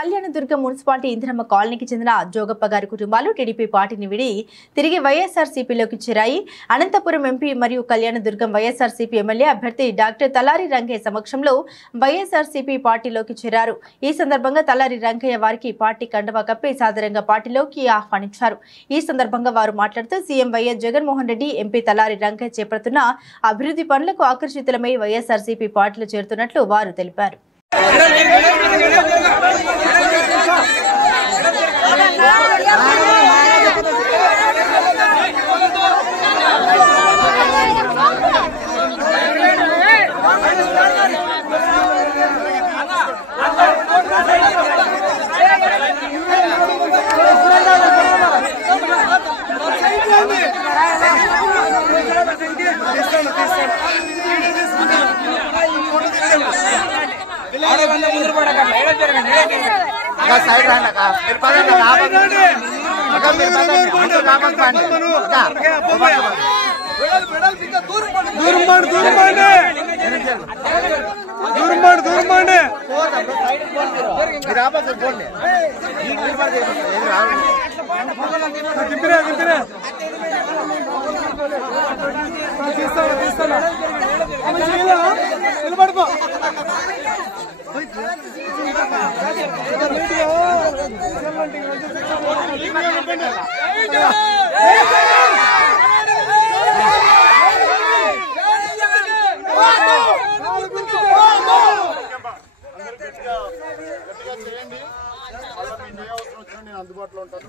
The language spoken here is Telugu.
కళ్యాణదుర్గం మున్సిపాలిటీ ఇంద్రమ్మ కాలనీకి చెందిన జోగప్ప గారి కుటుంబాలు టీడీపీ పార్టీని విడి తిరిగి వైఎస్ఆర్సీపీలోకి చేరాయి. అనంతపురం ఎంపీ మరియు కళ్యాణదుర్గం వైఎస్ఆర్సీపీ ఎమ్మెల్యే అభ్యర్థి డాక్టర్ తలారి రంగయ్య సమక్షంలో వైఎస్ఆర్సీపీ పార్టీలోకి చేరారు. ఈ సందర్భంగా తలారి రంగయ్య వారికి పార్టీ కండువా కప్పి సాదరంగా పార్టీలోకి ఆహ్వానించారు. ఈ సందర్భంగా వారు మాట్లాడుతూ CM YS Jaganmohan Reddy, MP Talari Rangayya చేపడుతున్న అభివృద్ధి పనులకు ఆకర్షితులమై వైఎస్ఆర్సీపీ పార్టీలో చేరుతున్నట్లు వారు తెలిపారు. అందుబాటులో ఉంటాను.